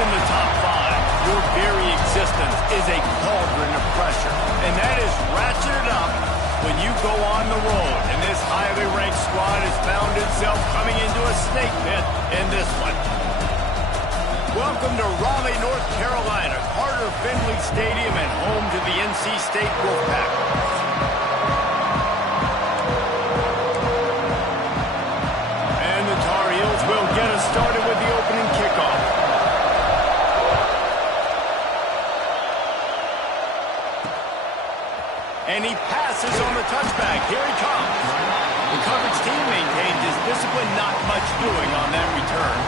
in the top 5, your very existence is a cauldron of pressure. And that is ratcheted up when you go on the road. And this highly ranked squad has found itself coming into a snake pit in this one. Welcome to Raleigh, North Carolina, Carter Finley Stadium, and home to the NC State Wolfpack. And the Tar Heels will get us started with the opening kickoff. And he passes on the touchback. Here he comes. The coverage team maintains his discipline, not much doing on that return.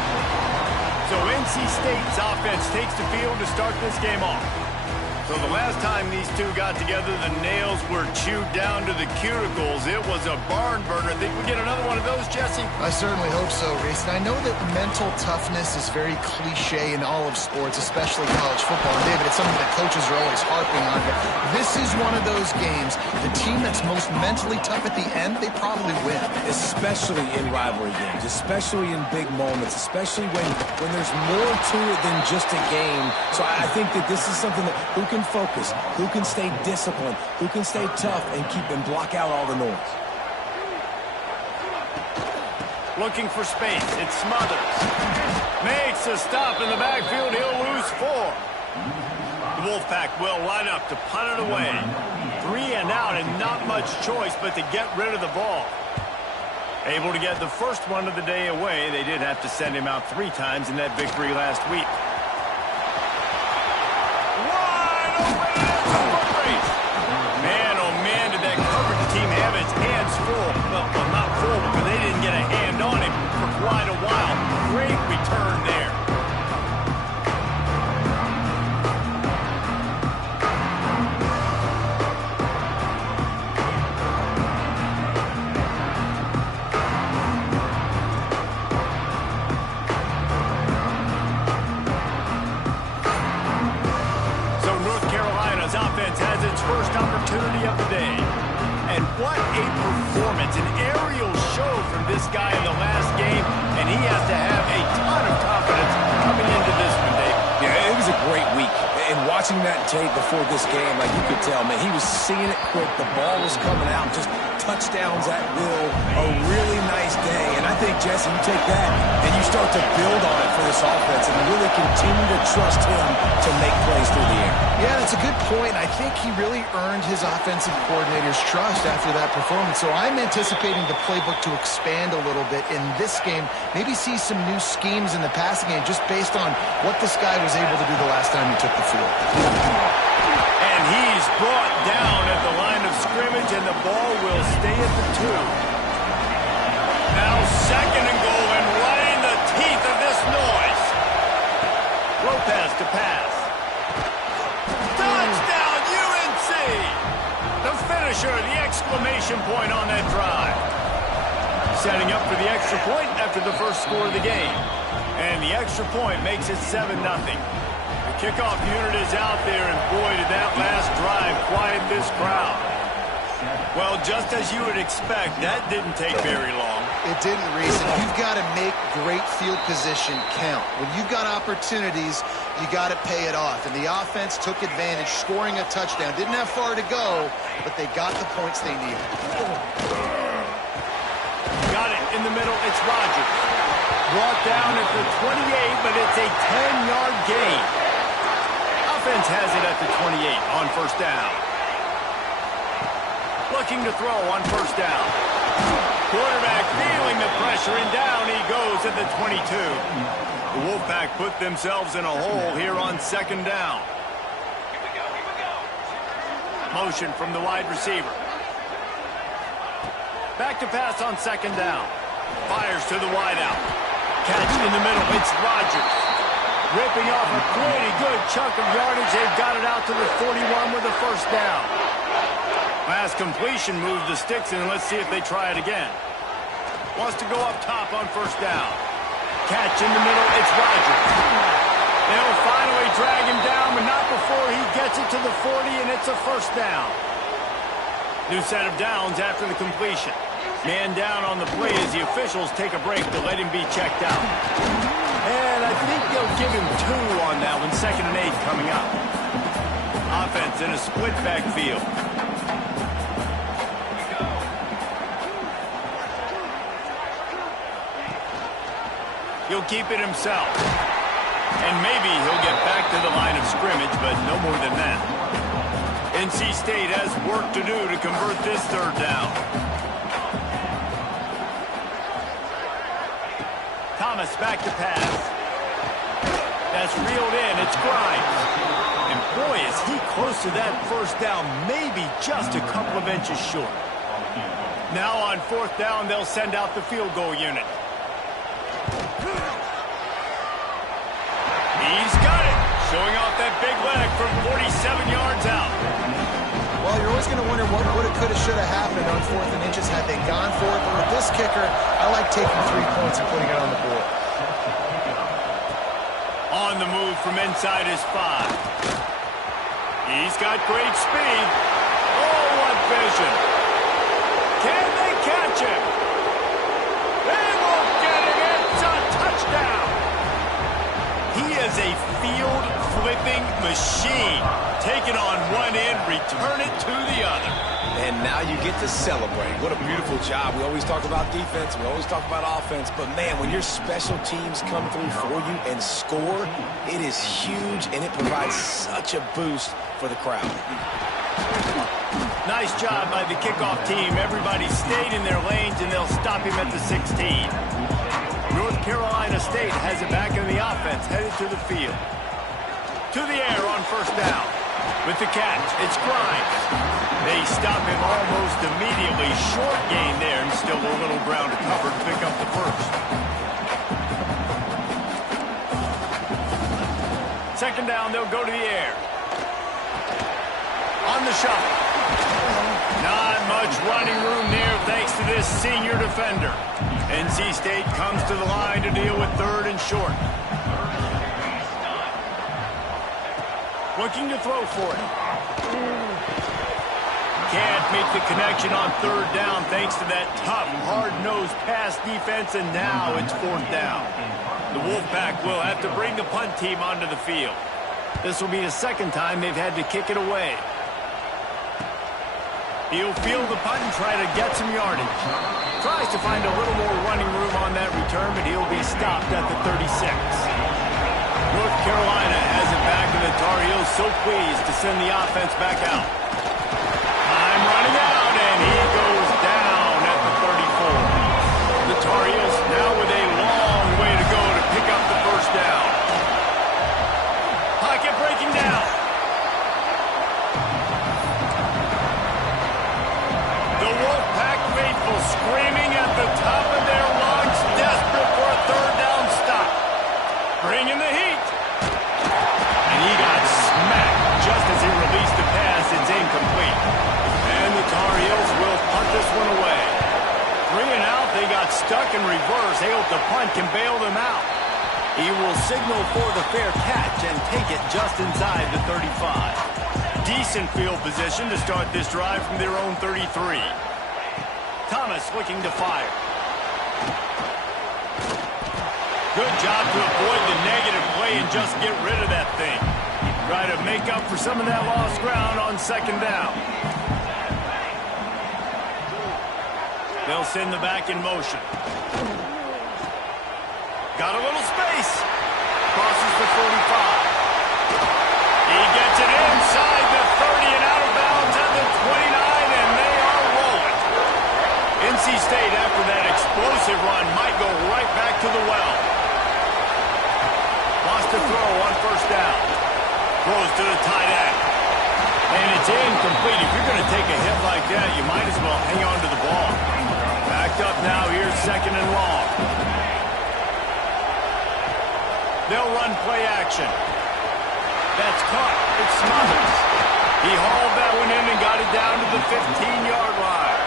So NC State's offense takes the field to start this game off. So the last time these two got together, the nails were chewed down to the cuticles. It was a barn burner. Think we get another one of those, Jesse? I certainly hope so, Reese. And I know that mental toughness is very cliche in all of sports, especially college football. And David, it's something that coaches are always harping on. But this is one of those games, the team that's most mentally tough at the end, they probably win. Especially in rivalry games, especially in big moments, especially when there's more to it than just a game. So I think that this is something that who can focus, who can stay disciplined, who can stay tough and block out all the noise. Looking for space, it Smothers. Makes a stop in the backfield, he'll lose 4. The Wolfpack will line up to punt it away. 3 and out and not much choice but to get rid of the ball. Able to get the first one of the day away. They did have to send him out 3 times in that victory last week. Man, oh man, did that coverage team have its hands full. Well, not full, because they didn't get a hand on him for quite a while. Great return there. First opportunity of the day. And what a performance, an aerial show from this guy in the last game, and he has to have a ton of confidence coming into this one, Dave. Yeah, it was a great week. And watching that tape before this game, like you could tell, man, he was seeing it quick. The ball was coming out, just touchdowns at will. A really nice day. And I think, Jesse, you take that and you start to build on it for this offense and really continue to trust him to make plays through the air. Yeah, that's a good point. I think he really earned his offensive coordinator's trust after that performance. So I'm anticipating the playbook to expand a little bit in this game. Maybe see some new schemes in the passing game just based on what this guy was able to do the last time he took the field. And he's brought down at the line of scrimmage, and the ball will stay at the 2. Now 2nd and goal, and right in the teeth of this noise. Lopez to pass. Touchdown, UNC! The finisher, the exclamation point on that drive. Setting up for the extra point after the first score of the game. And the extra point makes it 7-0. The kickoff unit is out there, and boy, did that last drive quiet this crowd. Well, just as you would expect, that didn't take very long. It didn't, Reese. And you've got to make great field position count. When you've got opportunities, you got to pay it off. And the offense took advantage, scoring a touchdown. Didn't have far to go, but they got the points they needed. Got it in the middle. It's Rogers. Brought down at the 28, but it's a 10-yard gain. Offense has it at the 28 on first down. Looking to throw on first down. Quarterback feeling the pressure, and down he goes at the 22. The Wolfpack put themselves in a hole here on 2nd down. Here we go. Motion from the wide receiver. Back to pass on 2nd down. Fires to the wideout. Catch in the middle. It's Rogers. Ripping off a pretty good chunk of yardage. They've got it out to the 41 with a first down. Last completion moved the sticks, and let's see if they try it again. Wants to go up top on first down. Catch in the middle. It's Rogers. They'll finally drag him down, but not before he gets it to the 40, and it's a first down. New set of downs after the completion. Man down on the play as the officials take a break to let him be checked out. And I think they'll give him 2 on that one. 2nd and 8 coming up. Offense in a split backfield. He'll keep it himself. And maybe he'll get back to the line of scrimmage, but no more than that. NC State has work to do to convert this 3rd down. Thomas back to pass. That's reeled in. It's Grimes. And boy, is he close to that 1st down, maybe just a couple of inches short. Now on 4th down, they'll send out the field goal unit. He's got it. Showing off that big leg from 47 yards out. Well, you're always going to wonder what would have, could have, should have happened on 4th and inches had they gone for it. But with this kicker, I like taking 3 points and putting it on the board. On the move from inside his 5. He's got great speed. Oh, what vision. Can they catch him? They won't get him. It's a touchdown. He is a field-flipping machine. Take it on one end, return it to the other. And now you get to celebrate. What a beautiful job. We always talk about defense. We always talk about offense. But, man, when your special teams come through for you and score, it is huge, and it provides such a boost for the crowd. Nice job by the kickoff team. Everybody stayed in their lanes, and they'll stop him at the 16. North Carolina State has it back in the offense, headed to the field. To the air on 1st down. With the catch, it's Grimes. They stop him almost immediately. Short gain there, and still a little ground to cover to pick up the 1st. 2nd down, they'll go to the air. On the shuffle. Not much running room there thanks to this senior defender. NC State comes to the line to deal with 3rd and short. Looking to throw for it. Can't make the connection on 3rd down thanks to that tough, hard-nosed pass defense, and now it's 4th down. The Wolfpack will have to bring the punt team onto the field. This will be the 2nd time they've had to kick it away. He'll field the punt and try to get some yardage. Tries to find a little more running room on that return, but he'll be stopped at the 36. North Carolina has it back, and the Tar Heels so pleased to send the offense back out. Time running out, and he goes down at the 34. The Tar Heels now with a long way to go to pick up the 1st down. Pocket breaking down. The Wolfpack faithful screaming at the top of their lungs, desperate for a 3rd down stop. Bringing the heat. And he got smacked just as he released the pass. It's incomplete. And the Tar Heels will punt this one away. 3 and out. They got stuck in reverse. They hope the punt can bail them out. He will signal for the fair catch and take it just inside the 35. Decent field position to start this drive from their own 33. Thomas looking to fire. Good job to avoid the negative play and just get rid of that thing. Try to make up for some of that lost ground on 2nd down. They'll send the back in motion. Got a little space. Crosses the 45. He gets it inside the 30 and out of bounds at the 29, and they are rolling. NC State, after that explosive run, might go right back to the well. Lost a throw on 1st down. Throws to the tight end. And it's incomplete. If you're going to take a hit like that, you might as well hang on to the ball. Backed up now. Here's 2nd and long. They'll run play action. That's caught. It's Smothers. He hauled that one in and got it down to the 15-yard line.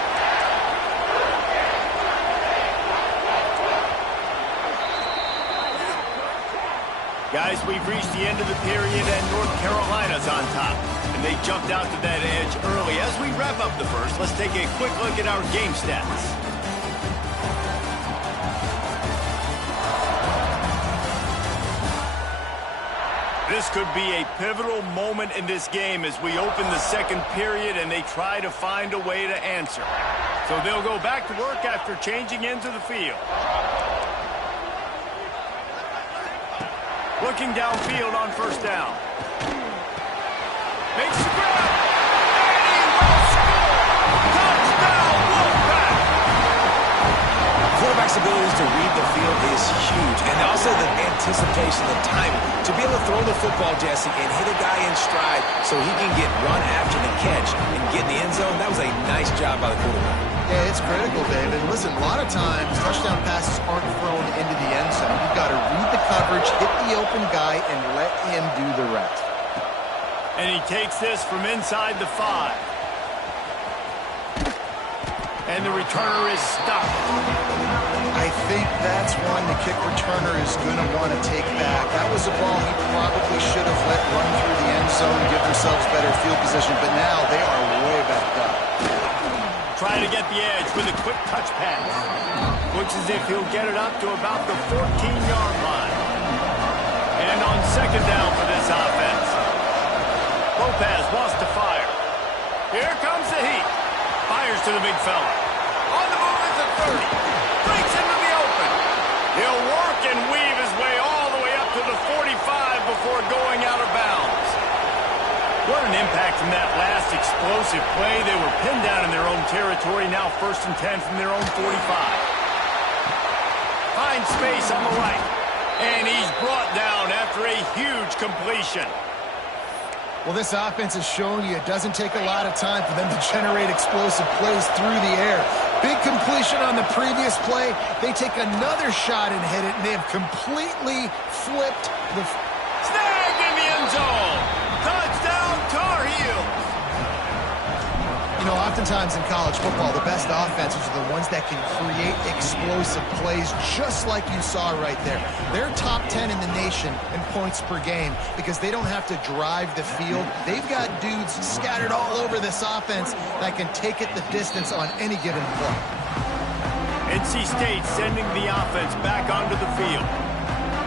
Guys, we've reached the end of the period, and North Carolina's on top. And they jumped out to that edge early. As we wrap up the 1st, let's take a quick look at our game stats. This could be a pivotal moment in this game as we open the second period and they try to find a way to answer. So they'll go back to work after changing into the field. Looking downfield on first down. Makes the grab. And he will score. Touchdown, Wolfpack. Quarterback's abilities to read the field is huge. And also the anticipation, the timing. To be able to throw the football, Jesse, and hit a guy in stride so he can get run after the catch and get in the end zone, that was a nice job by the quarterback. Yeah, it's critical, David. Listen, a lot of times touchdown passes aren't thrown into the end zone. You've got to read the coverage, hit the open guy, and let him do the rest. And he takes this from inside the 5. And the returner is stopped. I think that's one the kick returner is going to want to take back. That was a ball he probably should have let run through the end zone and give themselves better field position, but now they are way backed up. Trying to get the edge with a quick touch pass. Looks as if he'll get it up to about the 14-yard line. And on second down for this offense. Lopez wants to fire. Here comes the heat. Fires to the big fella. On the move is the 30. Breaks into the open. He'll work and weave his way all the way up to the 45 before going out of bounds. What an impact from that last explosive play. They were pinned down in their own territory. Now 1st and 10 from their own 45. Finds space on the right. And he's brought down after a huge completion. Well, this offense is showing you it doesn't take a lot of time for them to generate explosive plays through the air. Big completion on the previous play. They take another shot and hit it, and they have completely flipped the... Snagged in the end zone. Touchdown, Tar Heels. You know, oftentimes in college football, the best offenses are the ones that can create explosive plays, just like you saw right there. They're top 10 in the nation in points per game because they don't have to drive the field. They've got dudes scattered all over this offense that can take it the distance on any given play. NC State sending the offense back onto the field.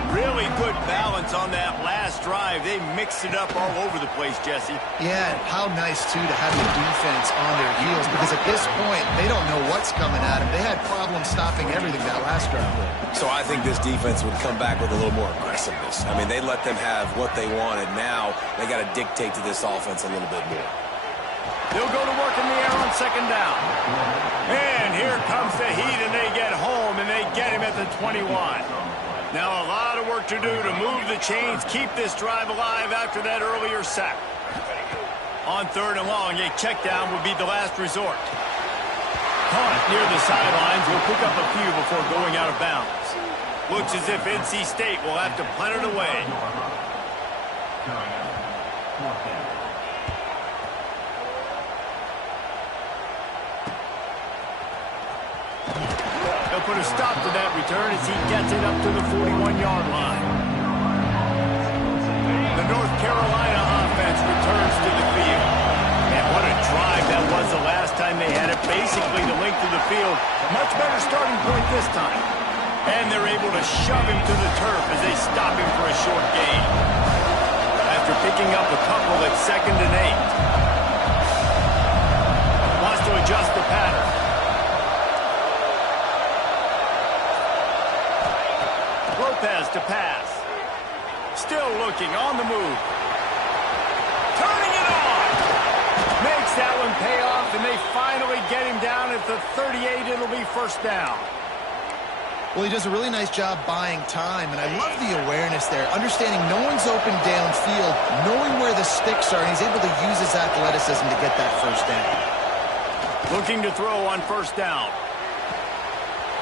Really good balance on that last drive. They mixed it up all over the place, Jesse. Yeah, how nice, too, to have the defense on their heels because at this point, they don't know what's coming at them. They had problems stopping everything that last drive. So I think this defense would come back with a little more aggressiveness. I mean, they let them have what they wanted. Now they got to dictate to this offense a little bit more. They'll go to work in the air on second down. And here comes the heat, and they get home, and they get him at the 21. Now a lot of work to do to move the chains, keep this drive alive after that earlier sack. On 3rd and long, a check down would be the last resort. Punt near the sidelines. Will pick up a few before going out of bounds. Looks as if NC State will have to punt it away. Put a stop to that return as he gets it up to the 41-yard line. The North Carolina offense returns to the field. And what a drive that was the last time they had it. Basically the length of the field. Much better starting point this time. And they're able to shove him to the turf as they stop him for a short gain. After picking up a couple at 2nd and 8. Wants to adjust the pattern. Lopez to pass. Still looking on the move. Turning it on. Makes that one pay off, and they finally get him down at the 38. It'll be 1st down. Well, he does a really nice job buying time, and I love the awareness there. Understanding no one's open downfield, knowing where the sticks are, and he's able to use his athleticism to get that 1st down. Looking to throw on 1st down.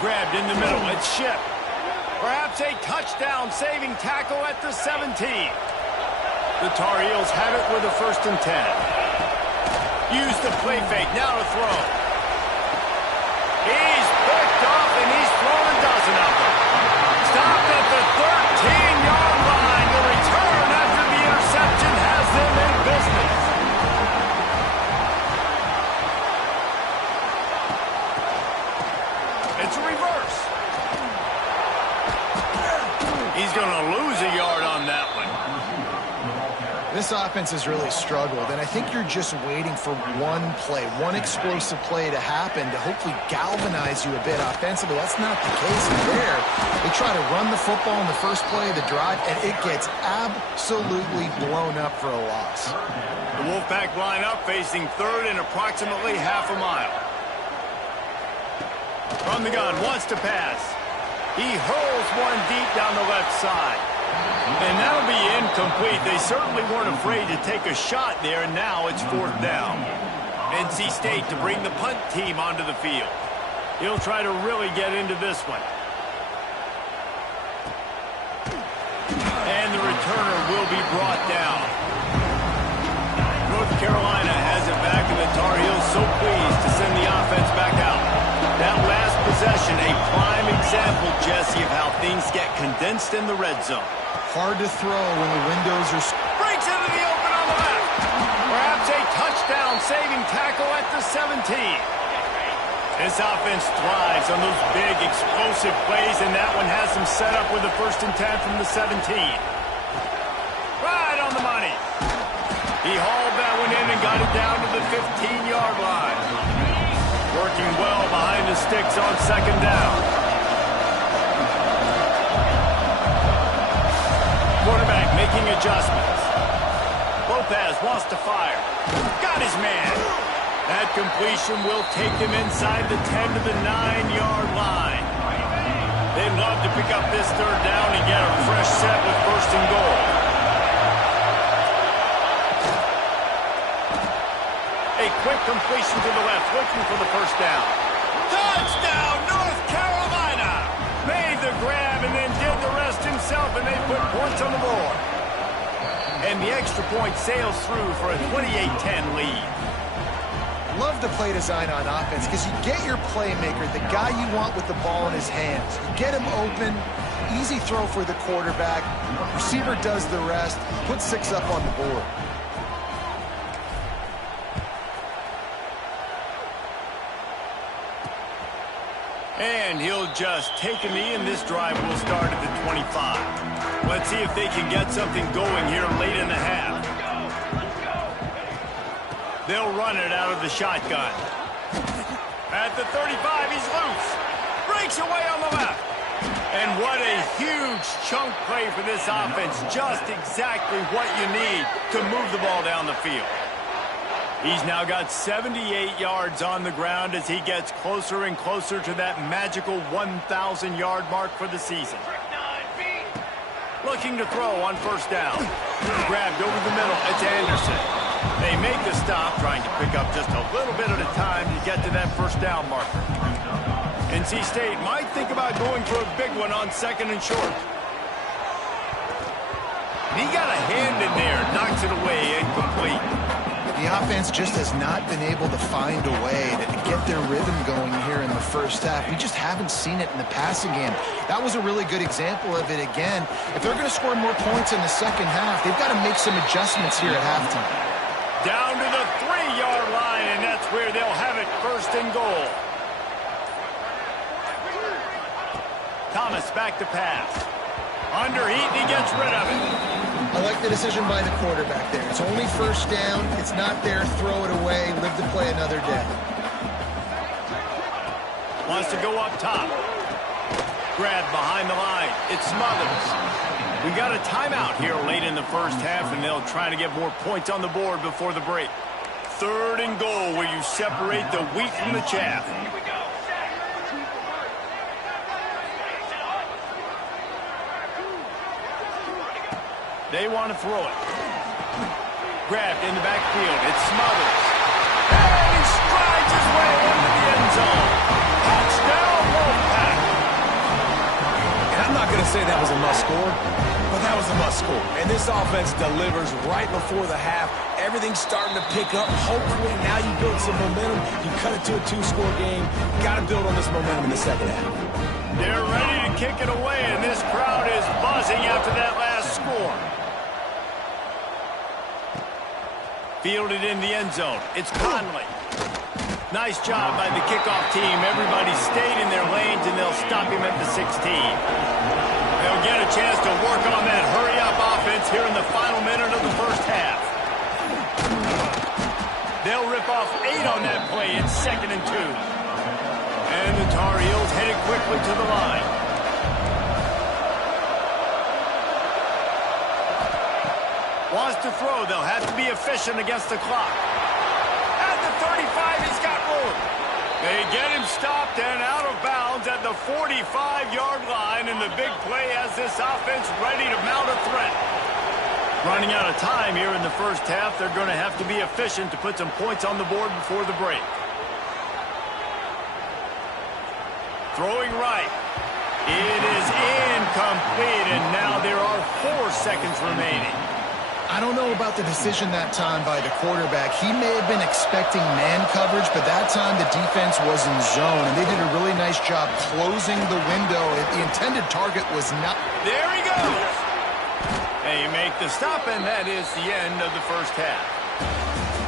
Grabbed in the middle. It's Ship. Perhaps a touchdown-saving tackle at the 17. The Tar Heels have it with a 1st and 10. Use the play fake. Now to throw. He's picked off, and he's thrown a dozen of them. Stopped at the 13-yard line. The return after the interception has them in business. It's a reverse. He's going to lose a yard on that one. This offense has really struggled, and I think you're just waiting for one play, one explosive play to happen to hopefully galvanize you a bit offensively. That's not the case there. They try to run the football in the first play of the drive, and it gets absolutely blown up for a loss. The Wolfpack line up, facing third and approximately half a mile. From the gun, wants to pass. He hurls one deep down the left side. And that'll be incomplete. They certainly weren't afraid to take a shot there, and now it's fourth down. NC State to bring the punt team onto the field. He'll try to really get into this one. And the returner will be brought down. North Carolina has it back, and the Tar Heels so pleased to send the offense back out. That last possession, a prime example, Jesse, of how things get condensed in the red zone. Hard to throw when the windows are... Breaks into the open on the left. Perhaps a touchdown-saving tackle at the 17. This offense thrives on those big, explosive plays, and that one has them set up with a 1st and 10 from the 17. Right on the money. He hauled that one in and got it down to the 15-yard line. Working well behind the sticks on 2nd down. Quarterback making adjustments. Lopez wants to fire. Got his man. That completion will take him inside the 10 to the 9-yard line. They'd love to pick up this 3rd down and get a fresh set with 1st and goal. A quick completion to the left, looking for the 1st down. Touchdown, North Carolina! Made the grab and then did the rest himself, and they put points on the board. And the extra point sails through for a 28-10 lead. Love the play design on offense because you get your playmaker, the guy you want with the ball in his hands. You get him open, easy throw for the quarterback. Receiver does the rest, put 6 up on the board. And he'll just take a knee, and this drive will start at the 25. Let's see if they can get something going here late in the half. They'll run it out of the shotgun. At the 35, he's loose. Breaks away on the left. And what a huge chunk play for this offense. Just exactly what you need to move the ball down the field. He's now got 78 yards on the ground as he gets closer and closer to that magical 1,000-yard mark for the season. Looking to throw on 1st down. Grabbed over the middle. It's Anderson. They make the stop, trying to pick up just a little bit at a time to get to that 1st down marker. NC State might think about going for a big one on 2nd and short. He got a hand in there, knocks it away, incomplete. The offense just has not been able to find a way to get their rhythm going here in the 1st half. We just haven't seen it in the passing game. That was a really good example of it again. If they're going to score more points in the 2nd half, they've got to make some adjustments here at halftime. Down to the 3-yard line, and that's where they'll have it 1st and goal. Thomas back to pass. Under heat, and he gets rid of it. I like the decision by the quarterback there. It's only 1st down. It's not there. Throw it away. Live to play another day. Wants to go up top. Grab behind the line. It smothers. We got a timeout here late in the 1st half, and they'll try to get more points on the board before the break. 3rd and goal, where you separate the wheat from the chaff. They want to throw it. Grabbed in the backfield. It smothers. And he strides his way into the end zone. Touchdown, Wolfpack. And I'm not going to say that was a must-score, but that was a must-score. And this offense delivers right before the half. Everything's starting to pick up. Hopefully now you build some momentum. You cut it to a 2-score game. Got to build on this momentum in the 2nd half. They're ready to kick it away, and this crowd is buzzing after that last score. Fielded in the end zone. It's Conley. Nice job by the kickoff team. Everybody stayed in their lanes, and they'll stop him at the 16. They'll get a chance to work on that hurry-up offense here in the final minute of the first half. They'll rip off 8 on that play. It's 2nd and 2. And the Tar Heels headed quickly to the line. Wants to throw. They'll have to be efficient against the clock. At the 35, he's got room. They get him stopped and out of bounds at the 45-yard line, and the big play has this offense ready to mount a threat. Running out of time here in the first half, they're going to have to be efficient to put some points on the board before the break. Throwing right. It is incomplete, and now there are 4 seconds remaining. I don't know about the decision that time by the quarterback. He may have been expecting man coverage, but that time the defense was in zone, and they did a really nice job closing the window. The intended target was not... There he goes! They make the stop, and that is the end of the first half.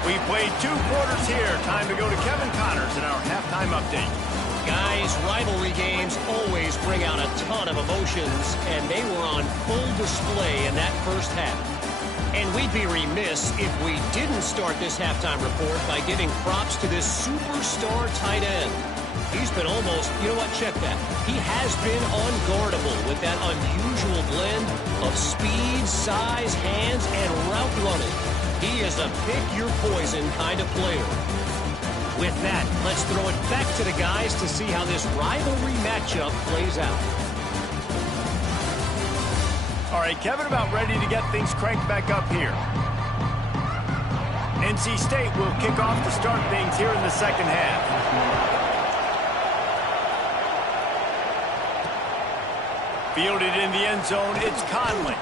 We played 2 quarters here. Time to go to Kevin Connors in our halftime update. Guys, rivalry games always bring out a ton of emotions, and they were on full display in that first half. And we'd be remiss if we didn't start this halftime report by giving props to this superstar tight end. He's been almost, you know what, check that. He has been unguardable with that unusual blend of speed, size, hands, and route running. He is a pick-your-poison kind of player. With that, let's throw it back to the guys to see how this rivalry matchup plays out. All right, Kevin, about ready to get things cranked back up here. NC State will kick off to start things here in the second half. Fielded in the end zone, it's Conley.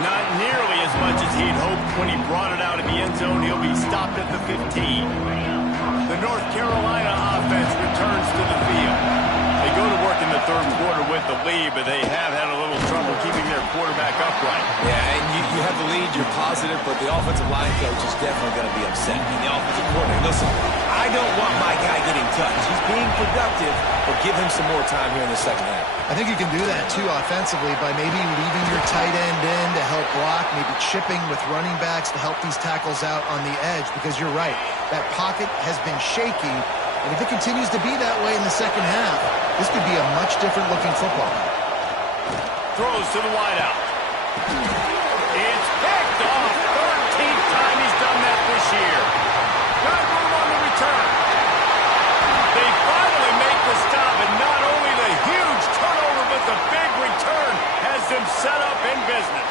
Not nearly as much as he'd hoped when he brought it out of the end zone. He'll be stopped at the 15. The North Carolina offense returns to the field. They go to work in the third quarter with the lead, but they have had a little trouble keeping their quarterback upright. Yeah, and you have the lead, you're positive, but the offensive line coach is definitely going to be upset. And the offensive coordinator, listen, I don't want my guy getting touched. He's being productive, but give him some more time here in the second half. I think you can do that, too, offensively, by maybe leaving your tight end in to help block, maybe chipping with running backs to help these tackles out on the edge, because you're right. That pocket has been shaky, and if it continues to be that way in the second half, this could be a much different-looking football. Throws to the wideout. It's picked off. 13th time he's done that this year. Got room on the return. They finally make the stop, and not only the huge turnover, but the big return has them set up in business.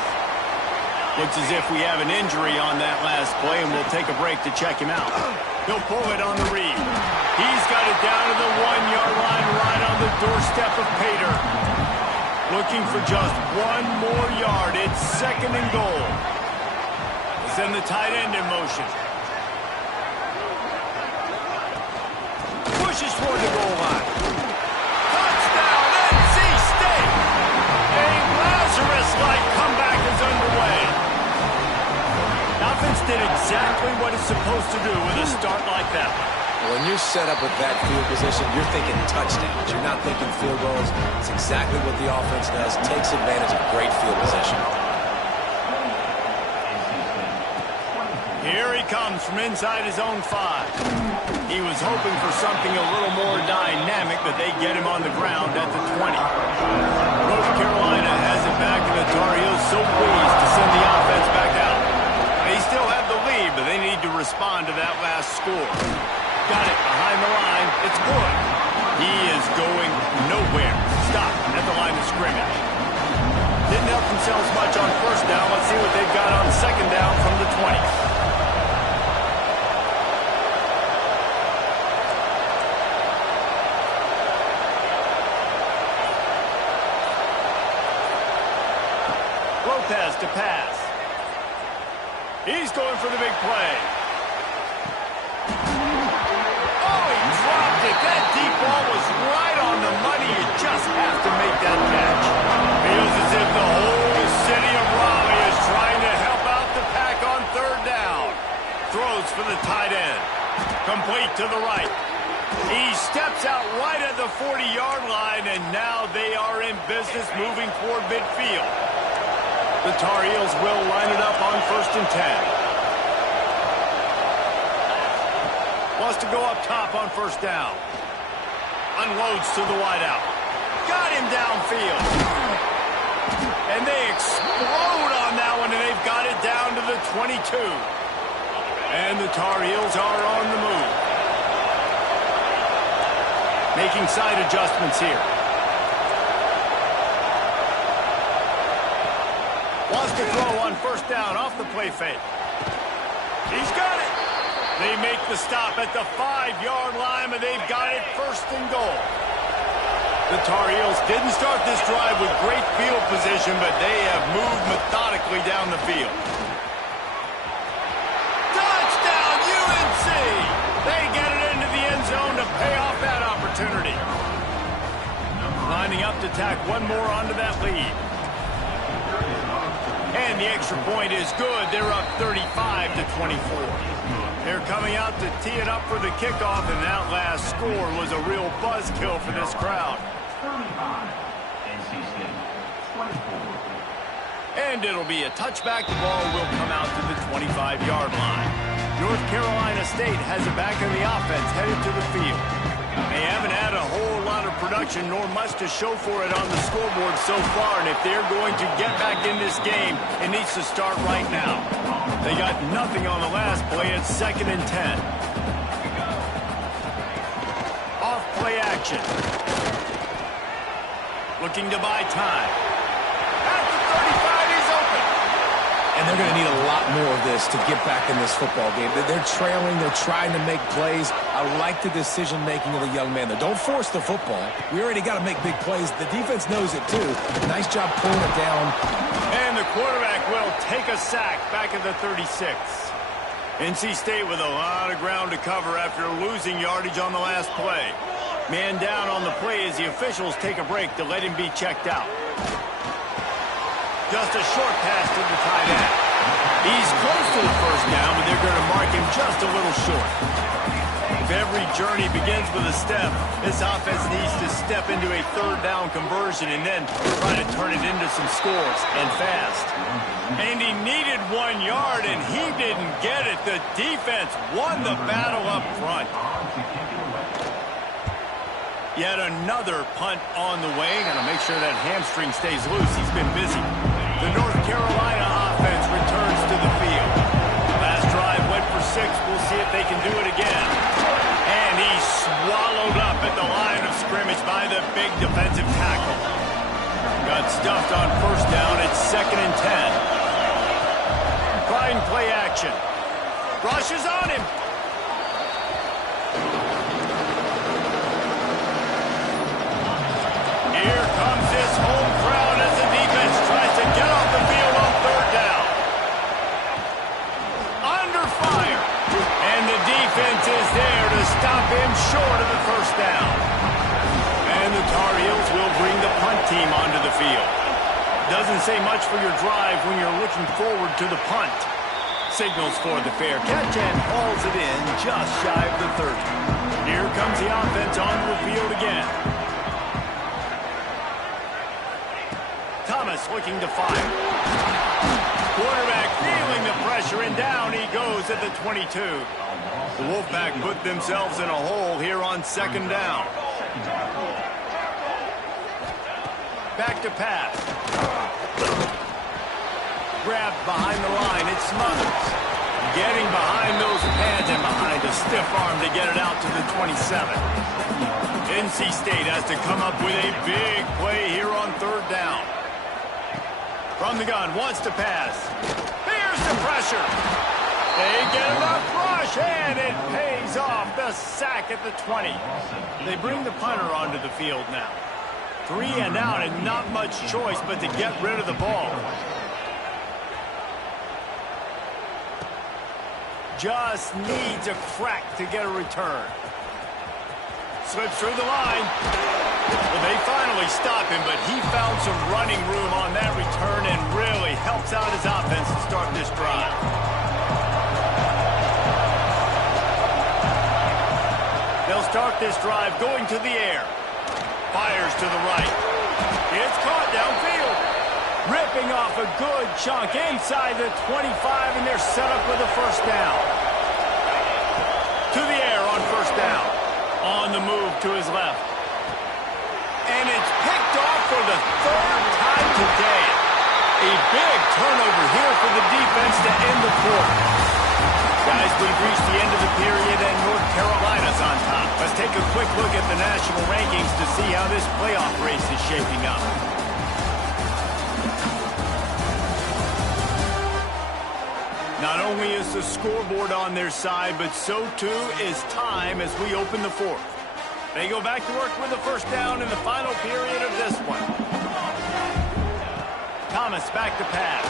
Looks as if we have an injury on that last play, and we'll take a break to check him out. He'll pull it on the read. He's got it down to the 1-yard line, right on the doorstep of Pater. Looking for just 1 more yard. It's 2nd and goal. Send the tight end in motion. Pushes toward the goal line. Touchdown, NC State! A Lazarus-like comeback is underway. Offense did exactly what it's supposed to do with a start like that. When you're set up with that field position, you're thinking touchdowns. You're not thinking field goals. It's exactly what the offense does. Takes advantage of great field position. Here he comes from inside his own 5. He was hoping for something a little more dynamic, but they get him on the ground at the 20. North Carolina has it back, and the Tar Heels so pleased to send the offense back out. They still have the lead, but they need to respond to that last score. Got it behind the line. It's good. He is going nowhere. Stop at the line of scrimmage. Didn't help themselves much on first down. Let's see what they've got on second down from the 20. Lopez to pass. He's going for the big play. Oh, he dropped it. That deep ball was right on the money. You just have to make that catch. Feels as if the whole city of Raleigh is trying to help out the pack on third down. Throws for the tight end. Complete to the right. He steps out right at the 40-yard line, and now they are in business moving toward midfield. The Tar Heels will line it up on 1st and 10. Wants to go up top on 1st down. Unloads to the wideout. Got him downfield. And they explode on that one, and they've got it down to the 22. And the Tar Heels are on the move. Making side adjustments here. Wants to throw on 1st down off the play fake. He's got it. They make the stop at the 5-yard line, and they've got it 1st and goal. The Tar Heels didn't start this drive with great field position, but they have moved methodically down the field. Touchdown, UNC! They get it into the end zone to pay off that opportunity. Lining up to tack one more onto that lead. And the extra point is good. They're up 35-24. They're coming out to tee it up for the kickoff, and that last score was a real buzzkill for this crowd. NC State, 24. And it'll be a touchback. The ball will come out to the 25-yard line. North Carolina State has it back in the offense, headed to the field. They haven't had a whole lot of production, nor much to show for it on the scoreboard so far, and if they're going to get back in this game, it needs to start right now. They got nothing on the last play. It's 2nd and 10. Off play action. Looking to buy time. At the 35, he's open. And they're going to need a lot more of this to get back in this football game. They're trailing. They're trying to make plays. I like the decision-making of the young man. Though. Don't force the football. We already got to make big plays. The defense knows it, too. Nice job pulling it down. And the quarterback will take a sack back at the 36. NC State with a lot of ground to cover after losing yardage on the last play. Man down on the play as the officials take a break to let him be checked out. Just a short pass to the tight end. He's close to the 1st down, but they're going to mark him just a little short. If every journey begins with a step, this offense needs to step into a 3rd down conversion and then try to turn it into some scores, and fast. And he needed 1 yard, and he didn't get it. The defense won the battle up front. Yet another punt on the way. Got to make sure that hamstring stays loose. He's been busy. The North Carolina offense returns to the field. Last drive went for 6. We'll see if they can do it again. And he's swallowed up at the line of scrimmage by the big defensive tackle. Got stuffed on 1st down. It's 2nd and 10. Trying play action. Rushes on him. Here comes this home crowd as the defense tries to get off the field on 3rd down. Under fire. And the defense is there to stop him short of the 1st down. And the Tar Heels will bring the punt team onto the field. Doesn't say much for your drive when you're looking forward to the punt. Signals for the fair catch and hauls it in just shy of the 30. Here comes the offense onto the field again. Thomas looking to fire. Quarterback feeling the pressure, and down he goes at the 22. The Wolfpack put themselves in a hole here on 2nd down. Back to pass. Grabbed behind the line. It's Smothers. Getting behind those pads and behind a stiff arm to get it out to the 27. NC State has to come up with a big play here on 3rd down. From the gun, wants to pass. Here's the pressure. They get enough rush, and it pays off. The sack at the 20. They bring the punter onto the field now. 3 and out, and not much choice but to get rid of the ball. Just needs a crack to get a return. Slips through the line. Well, they finally stop him, but he found some running room on that return and really helps out his offense to start this drive. They'll start this drive going to the air. Fires to the right. It's caught downfield. Ripping off a good chunk inside the 25, and they're set up with a first down. To the air on first down. On the move to his left. And it's picked off for the third time today. A big turnover here for the defense to end the fourth. Guys, we've reached the end of the period, and North Carolina's on top. Let's take a quick look at the national rankings to see how this playoff race is shaping up. Not only is the scoreboard on their side, but so too is time as we open the fourth. They go back to work with a first down in the final period of this one. Thomas back to pass.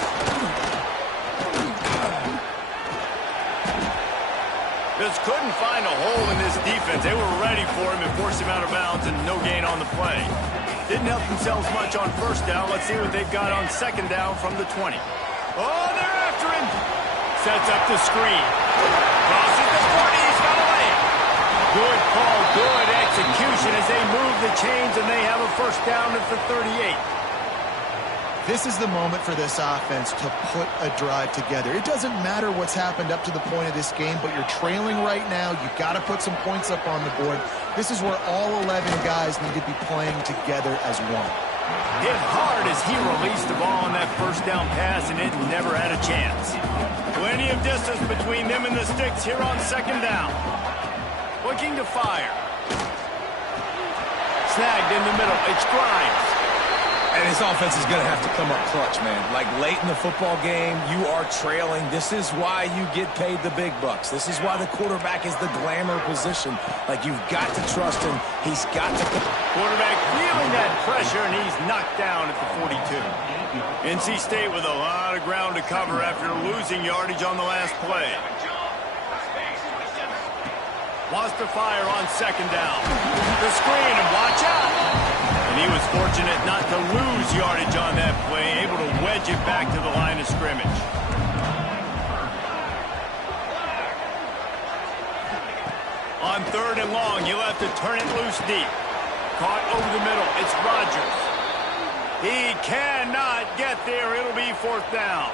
Just couldn't find a hole in this defense. They were ready for him and forced him out of bounds, and no gain on the play. Didn't help themselves much on first down. Let's see what they've got on second down from the 20. Oh, they're after him. Sets up the screen. Crosses the 40. He's got away. Good call, good execution as they move the chains, and they have a first down at the 38. This is the moment for this offense to put a drive together. It doesn't matter what's happened up to the point of this game, but you're trailing right now. You've got to put some points up on the board. This is where all 11 guys need to be playing together as one. Hit hard as he released the ball on that first down pass, and it never had a chance. Plenty of distance between them and the sticks here on second down. Looking to fire. Snagged in the middle. It's Grimes. And his offense is going to have to come up clutch, man. Like late in the football game, you are trailing. This is why you get paid the big bucks. This is why the quarterback is the glamour position. Like, you've got to trust him. He's got to... Quarterback feeling that pressure, and he's knocked down at the 42. NC State with a lot of ground to cover after losing yardage on the last play. Wants to fire on second down. The screen, and watch out. And he was fortunate not to lose yardage on that play, able to wedge it back to the line of scrimmage. On third and long, he'll have to turn it loose deep. Caught over the middle. It's Rogers. He cannot get there. It'll be fourth down.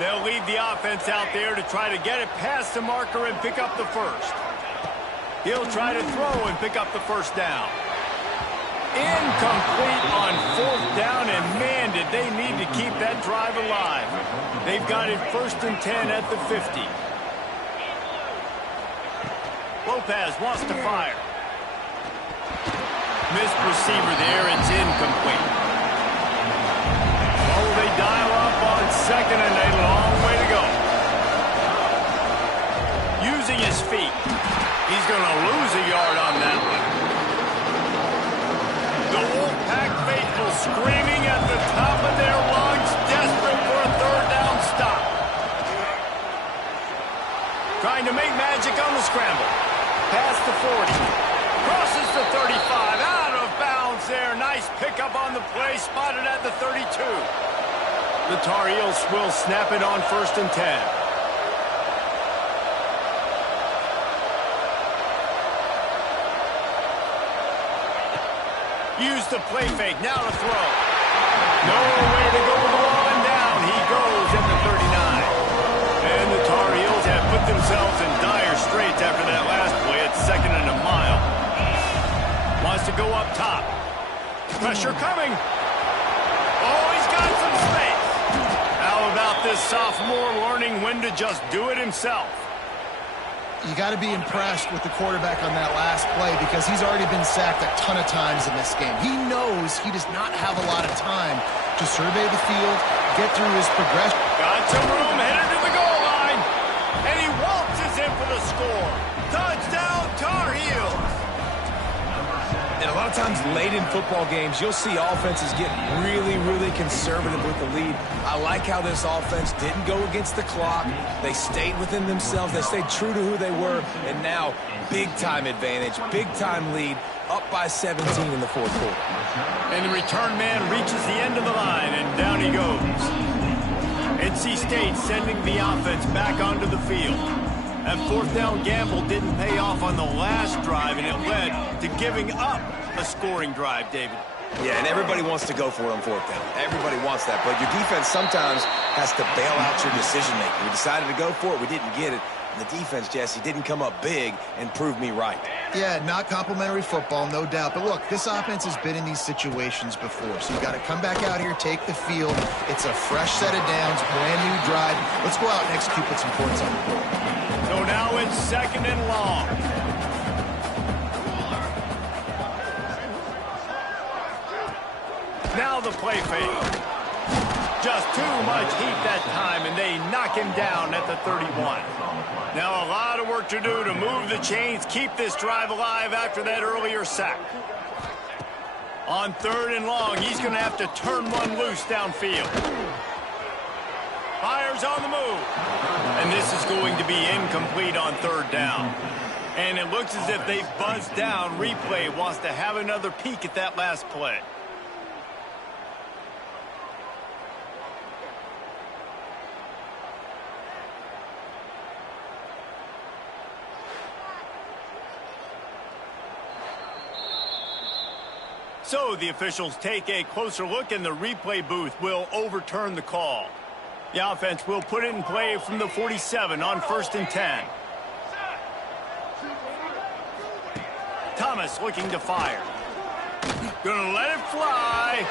They'll leave the offense out there to try to get it past the marker and pick up the first. He'll try to throw and pick up the first down. Incomplete on fourth down, and man, did they need to keep that drive alive. They've got it first and 10 at the 50. Lopez wants to fire. Missed receiver there. It's incomplete. Oh, they dial up on second, and a long way to go. Using his feet. He's going to lose a yard on that one. The Wolfpack faithful screaming at the top of their lungs, desperate for a third down stop. Trying to make magic on the scramble. Past the 40. Crosses the 35. Out of bounds there. Nice pickup on the play. Spotted at the 32. The Tar Heels will snap it on first and 10. Use the play fake. Now to throw. Nowhere to go with the ball, and down he goes at the 39. And the Tar Heels have put themselves in dire straits after that last play. It's second and a mile. Wants to go up top. Pressure coming. Oh, he's got some space. How about this sophomore learning when to just do it himself? You got to be impressed with the quarterback on that last play because he's already been sacked a ton of times in this game. He knows he does not have a lot of time to survey the field, get through his progression. Got some room, headed to the goal line, and he waltzes in for the score. Touchdown, Tar Heels. And a lot of times late in football games, you'll see offenses get really, really conservative with the lead. I like how this offense didn't go against the clock. They stayed within themselves. They stayed true to who they were. And now, big-time advantage, big-time lead, up by 17 in the fourth quarter. And the return man reaches the end of the line, and down he goes. NC State sending the offense back onto the field. That fourth down gamble didn't pay off on the last drive, and it led to giving up a scoring drive, David. Yeah, and everybody wants to go for it on fourth down. Everybody wants that, but your defense sometimes has to bail out your decision-making. We decided to go for it. We didn't get it. And the defense, Jesse, didn't come up big and prove me right. Yeah, not complimentary football, no doubt. But look, this offense has been in these situations before. So you got to come back out here, take the field. It's a fresh set of downs, brand new drive. Let's go out and execute, put some points on the board. So now it's 2nd and long. Now the play fake. Just too much heat that time, and they knock him down at the 31. Now a lot of work to do to move the chains, keep this drive alive after that earlier sack. On 3rd and long, he's going to have to turn one loose downfield. Fires on the move. And this is going to be incomplete on 3rd down. And it looks as if they've buzzed down. Replay wants to have another peek at that last play. So the officials take a closer look, and the replay booth will overturn the call. The offense will put it in play from the 47 on 1st and 10. Thomas looking to fire. Gonna let it fly.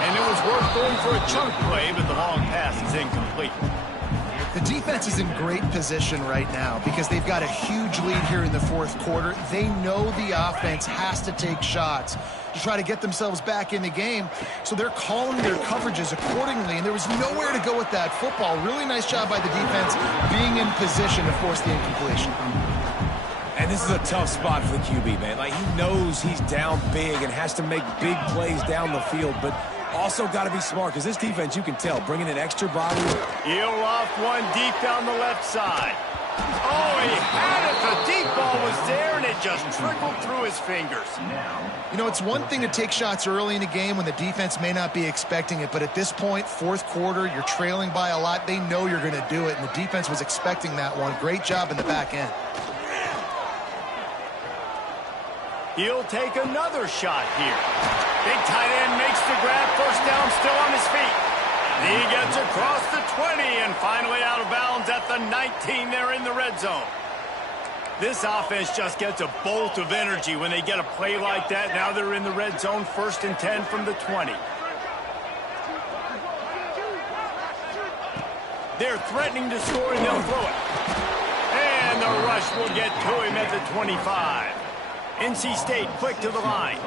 And it was worth going for a chunk play, but the long pass is incomplete. The defense is in great position right now because they've got a huge lead here in the 4th quarter. They know the offense has to take shots to try to get themselves back in the game, so they're calling their coverages accordingly, and there was nowhere to go with that football. Really nice job by the defense being in position to force the incompletion. And this is a tough spot for the QB, man. Like, he knows he's down big and has to make big plays down the field, but also got to be smart because this defense, you can tell, bringing in extra body. He'll loft one deep down the left side. Oh, he had it. The deep ball was there, and it just trickled through his fingers. You know, it's one thing to take shots early in the game when the defense may not be expecting it, but at this point, 4th quarter, you're trailing by a lot. They know you're going to do it, and the defense was expecting that one. Great job in the back end. He'll take another shot here. Big tight end makes the grab. 1st down, still on his feet. He gets across the 20 and finally out of bounds at the 19 there in the red zone. This offense just gets a bolt of energy when they get a play like that. Now they're in the red zone, 1st and 10 from the 20. They're threatening to score, and they'll throw it. And the rush will get to him at the 25. NC State quick to the line.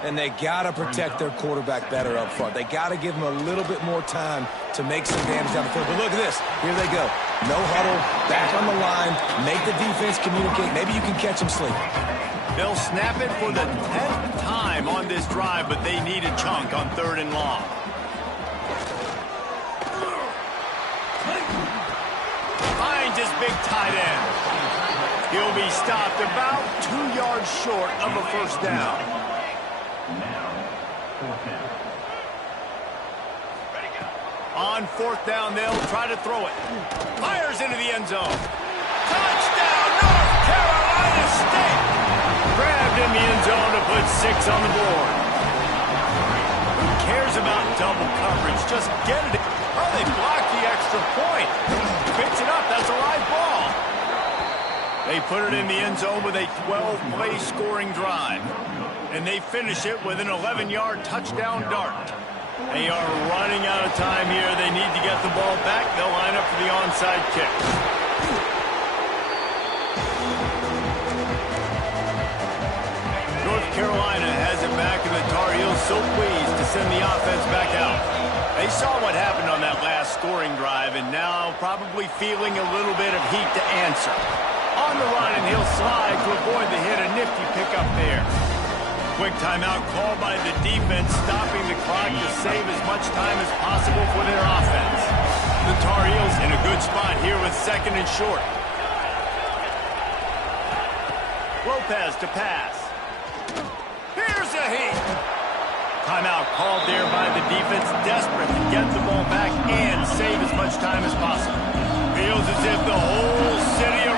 And they got to protect their quarterback better up front. They got to give him a little bit more time to make some damage down the field. But look at this. Here they go. No huddle, back on the line, make the defense communicate. Maybe you can catch them sleeping. They'll snap it for the 10th time on this drive, but they need a chunk on 3rd and long. Finds his big tight end. He'll be stopped about 2 yards short of a 1st down. On 4th down, they'll try to throw it. Fires into the end zone. Touchdown, North Carolina State! Grabbed in the end zone to put 6 on the board. Who cares about double coverage? Just get it. Oh, they blocked the extra point. Picks it up. That's a live ball. They put it in the end zone with a 12-play scoring drive. And they finish it with an 11-yard touchdown dart. They are running out of time here. They need to get the ball back. They'll line up for the onside kick. North Carolina has it back, and the Tar Heels so pleased to send the offense back out. They saw what happened on that last scoring drive, and now probably feeling a little bit of heat to answer. On the run, and he'll slide to avoid the hit. A nifty pickup there. Quick timeout called by the defense, stopping the clock to save as much time as possible for their offense. The Tar Heels in a good spot here with 2nd and short. Lopez to pass. Here's a heat. Timeout called there by the defense, desperate to get the ball back and save as much time as possible. Feels as if the whole city of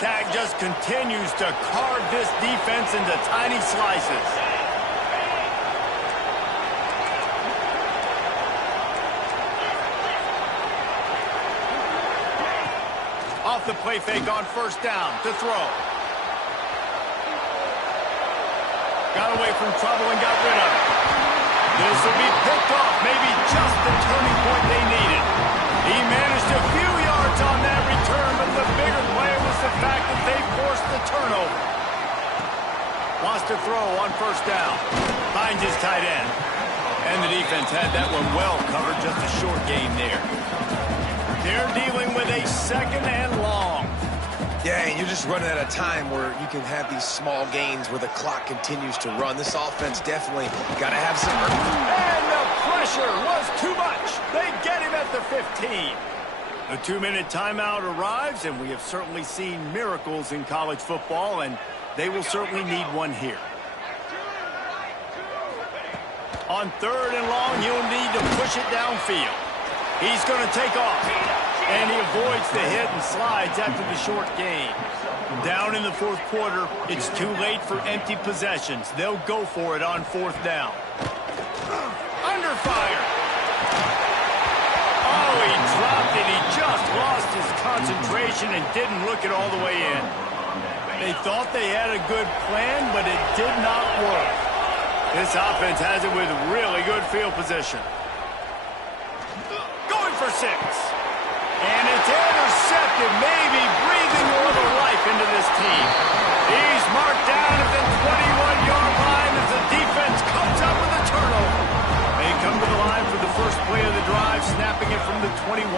attack just continues to carve this defense into tiny slices. Off the play fake on first down to throw. Got away from trouble and got rid of it. This will be picked off, maybe just the turning point they needed. He managed a few yards on that return, but the bigger play was the fact that they forced the turnover. Wants to throw on first down. Finds his tight end. And the defense had that one well covered, just a short gain there. They're dealing with a second and long. Yeah, and you're just running at a time where you can have these small gains where the clock continues to run. This offense definitely got to have some... And the pressure was too much. They get him at the 15. The 2-minute timeout arrives, and we have certainly seen miracles in college football, and they will certainly need one here. On third and long, you'll need to push it downfield. He's going to take off, and he avoids the hit and slides after the short gain. Down in the fourth quarter, it's too late for empty possessions. They'll go for it on fourth down. Under fire. Oh, he dropped it. He just lost his concentration and didn't look it all the way in. They thought they had a good plan, but it did not work. This offense has it with really good field position. Going for 6. And it's intercepted, maybe breathing a little life into this team. He's marked down at the 21-yard line as the defense comes up with a turnover. They come to the line for the first play of the drive, snapping it from the 21.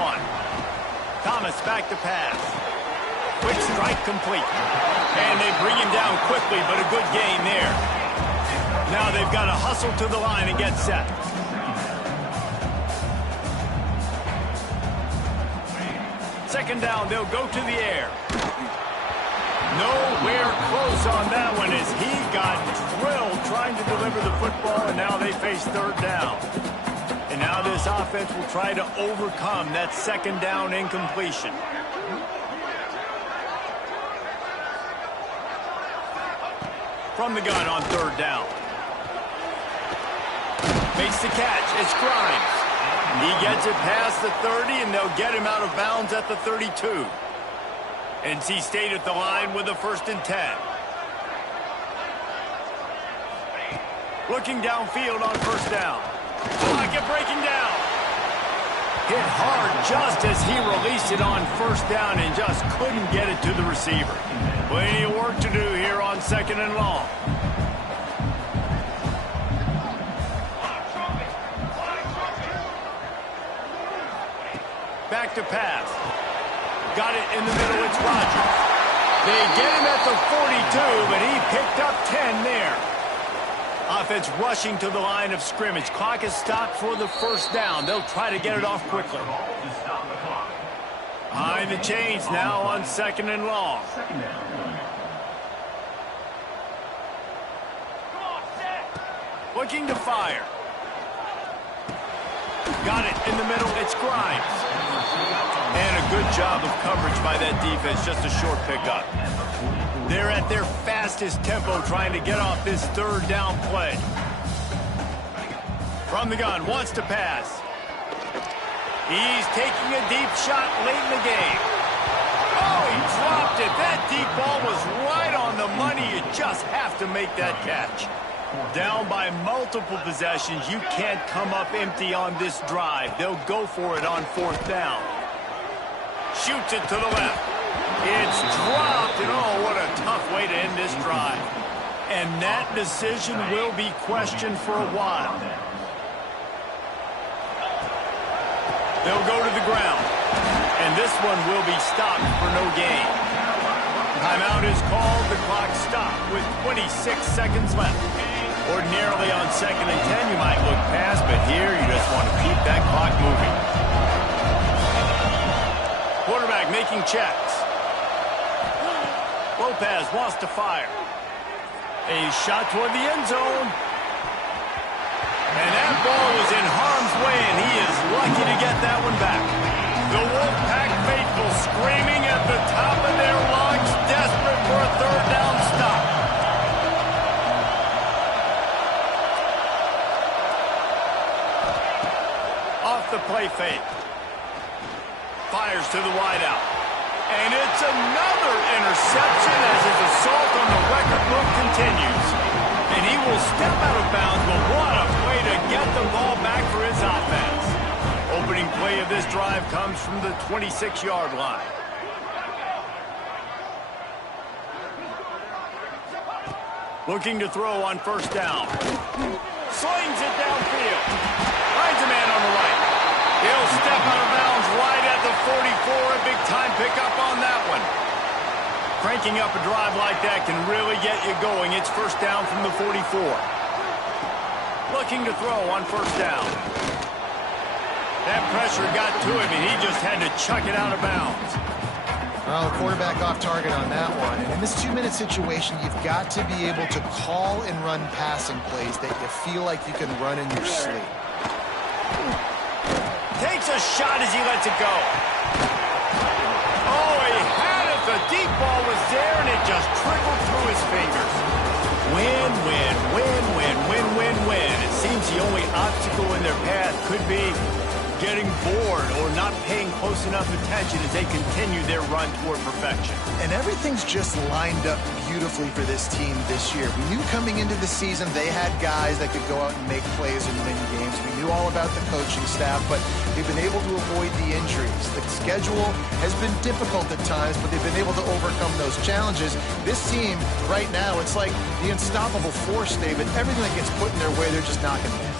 Thomas back to pass. Quick strike complete. And they bring him down quickly, but a good gain there. Now they've got to hustle to the line and get set. Second down, they'll go to the air. Nowhere close on that one as he got drilled trying to deliver the football, and now they face third down. And now this offense will try to overcome that second down incompletion. From the gun on third down. Makes the catch. It's Grimes. He gets it past the 30, and they'll get him out of bounds at the 32. NC State at the line with a 1st and 10. Looking downfield on first down. Pocket breaking down. Hit hard just as he released it on first down and just couldn't get it to the receiver. Plenty of work to do here on second and long. Back to pass. Got it in the middle. It's Rogers. They get him at the 42, but he picked up 10 there. Offense rushing to the line of scrimmage. Clock is stopped for the first down. They'll try to get it off quickly. Behind the chains now on second and long. Looking to fire. Got it in the middle. It's Grimes. And a good job of coverage by that defense. Just a short pickup. They're at their fastest tempo trying to get off this third down play. From the gun, wants to pass. He's taking a deep shot late in the game. Oh, he dropped it. That deep ball was right on the money. You just have to make that catch. Down by multiple possessions. You can't come up empty on this drive. They'll go for it on fourth down. Shoots it to the left. It's dropped, and oh, what a tough way to end this drive. And that decision will be questioned for a while. They'll go to the ground, and this one will be stopped for no gain. Timeout is called. The clock stopped with 26 seconds left. Ordinarily on second and 10, you might look past, but here you just want to keep that clock moving. Quarterback making checks. Lopez wants to fire. A shot toward the end zone. And that ball was in harm's way, and he is lucky to get that one back. The Wolfpack faithful screaming at the top of their lungs. third down stop. Off the play fake. Fires to the wideout. And it's another interception as his assault on the record book continues. And he will step out of bounds, but what a way to get the ball back for his offense. Opening play of this drive comes from the 26-yard line. Looking to throw on first down. Slings it downfield. Finds a man on the right. He'll step out of bounds right at the 44. A big-time pickup on that one. Cranking up a drive like that can really get you going. It's first down from the 44. Looking to throw on first down. That pressure got to him, and he just had to chuck it out of bounds. Well, the quarterback off target on that one. And in this 2-minute situation, you've got to be able to call and run passing plays that you feel like you can run in your sleep. Takes a shot as he lets it go. Oh, he had it. The deep ball was there, and it just trickled through his fingers. Win, win, win, win, win, win, win. It seems the only obstacle in their path could be getting bored or not paying close enough attention as they continue their run toward perfection. And everything's just lined up beautifully for this team this year. We knew coming into the season they had guys that could go out and make plays and win games. We knew all about the coaching staff, but they've been able to avoid the injuries. The schedule has been difficult at times, but they've been able to overcome those challenges. This team, right now, it's like the unstoppable force, David. Everything that gets put in their way, they're just knocking down.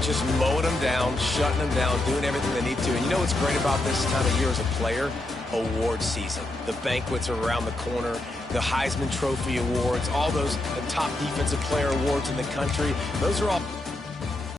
Just mowing them down, shutting them down, doing everything they need to. And you know what's great about this time of year as a player? Award season. The banquets are around the corner. The Heisman Trophy awards, all those top defensive player awards in the country. Those are all